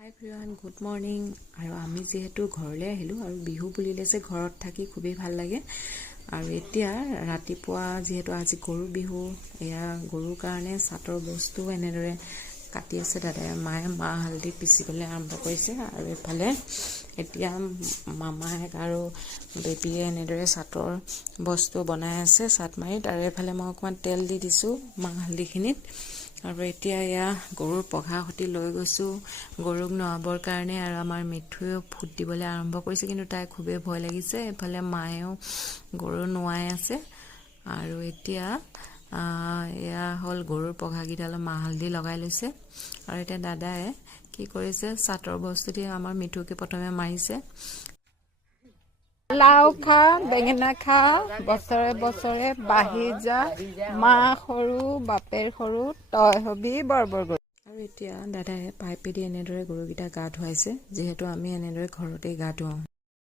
হাই everyone, good morning. আৰু আমি যিহেতু ঘৰলৈ আহিলোঁ আৰু বিহু বুলিলে যে ঘৰত থাকি খুবেই ভাল লাগে। আৰু এতিয়া ৰাতিপুৱা যিহেতু আজি গৰু বিহু, এয়া গৰুৰ কাৰণে চাটৰ বস্তু এনেদৰে কাটি আছে দাদাই। মায়ে মাহ হালধি পিচিবলৈ আৰম্ভ কৰিছে আৰু এইফালে এতিয়া মামায়েক আৰু বেবীয়ে এনেদৰে চাটৰ বস্তু বনাই আছে চাটমাৰিত। আৰু এইফালে মই অকণমান তেল দি দিছোঁ মাহ হালধিখিনিত। আৰু এতিয়া এয়া গৰুৰ পঘা সতি লৈ গৈছোঁ গৰুক নোৱাবৰ কাৰণে। আৰু আমাৰ মিঠুৱেও ফুট দিবলৈ আৰম্ভ কৰিছে, কিন্তু তাই খুবেই ভয় লাগিছে। এইফালে মায়েও গৰু নোৱাই আছে। আৰু এতিয়া এয়া হ'ল গৰুৰ পঘাকেইডালত মাহ হালধি লগাই লৈছে। আৰু এতিয়া দাদাই কি কৰিছে, চাটৰ বস্তু দি আমাৰ মিঠুকে প্ৰথমে মাৰিছে। লাও খা বেঙেনা খা বছৰে বছৰে বাঢ়ি যা, মা সৰু বাপেৰ সৰু তই হবি বৰ বৰ গৰু। আৰু এতিয়া দাদাই পাইপেদি এনেদৰে গৰুকেইটা গা ধুৱাইছে, যিহেতু আমি এনেদৰে ঘৰতেই গা ধুৱাওঁ।